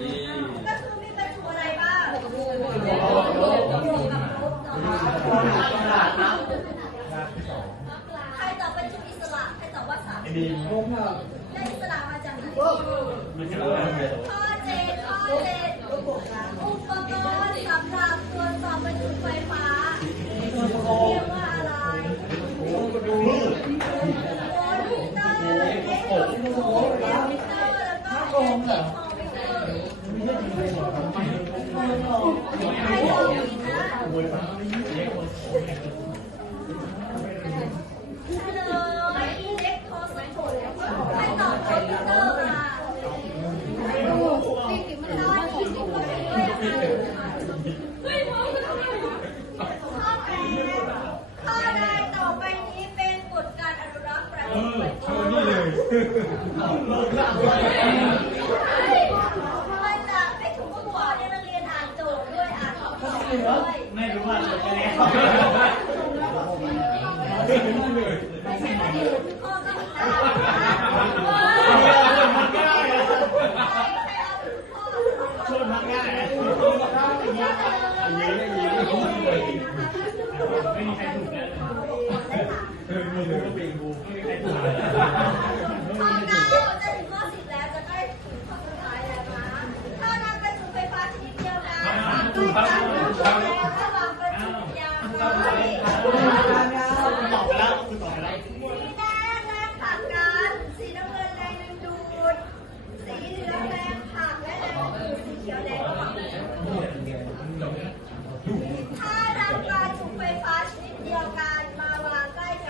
Yeah. เออโชว์นี่เลยไม่รู้ว่าจะแล้วไม่ใช่ว่าเดี๋ยวพ่อก็ตามโชว์ทำง่ายอันนี้ไม่มี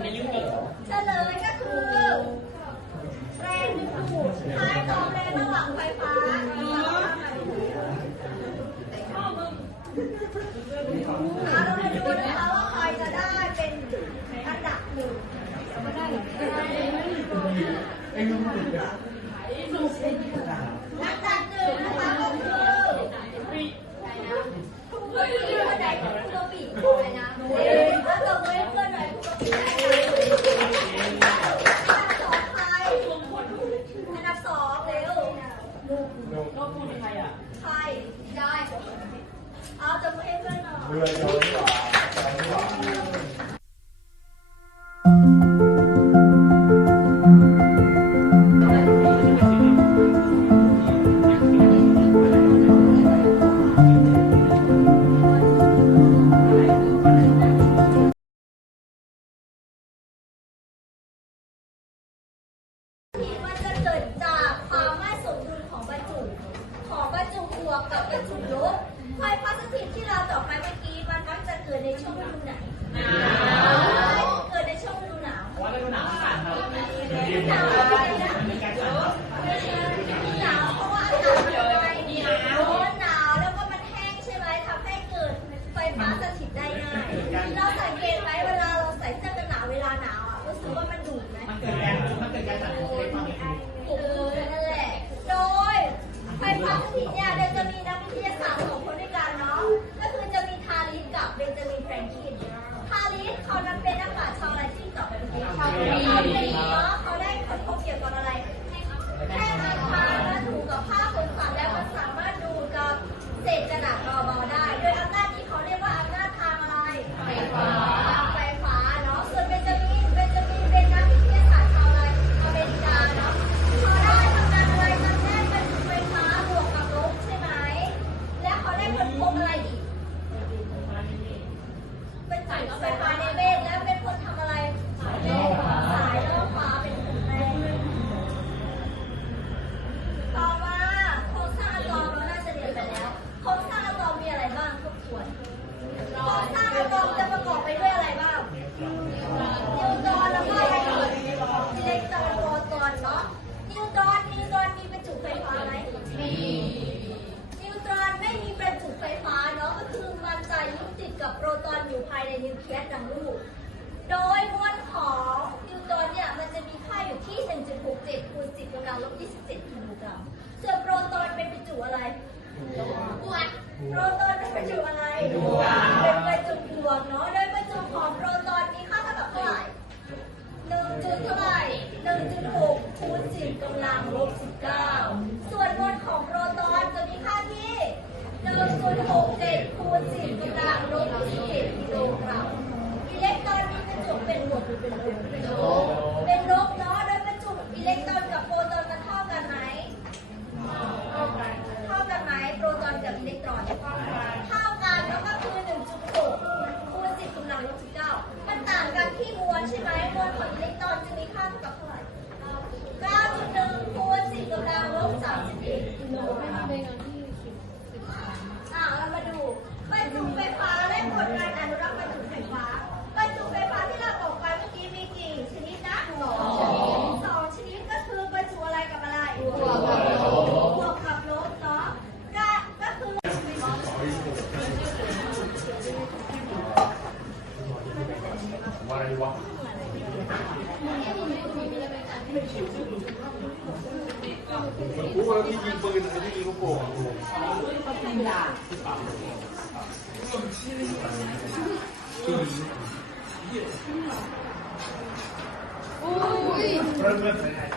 เฉลยก็คือ แรงดึงดูดท้ายต่อแรงระหว่างไฟฟ้าเอาเรามาดูนะคะว่าใครจะได้เป็นอันดับหนึ่ง哎呦我的妈！ สิบกำลังลบสิบเก้าส่วนมวลของโปรตอนจะมีค่าที่หนึ่ส่วนหกเจ็ดคูณสิบกำลังลบสิบ อะไรวะกูว่าที่ยิงปืนไอ้ที่ยิงลูกโป่งกูโอ้ย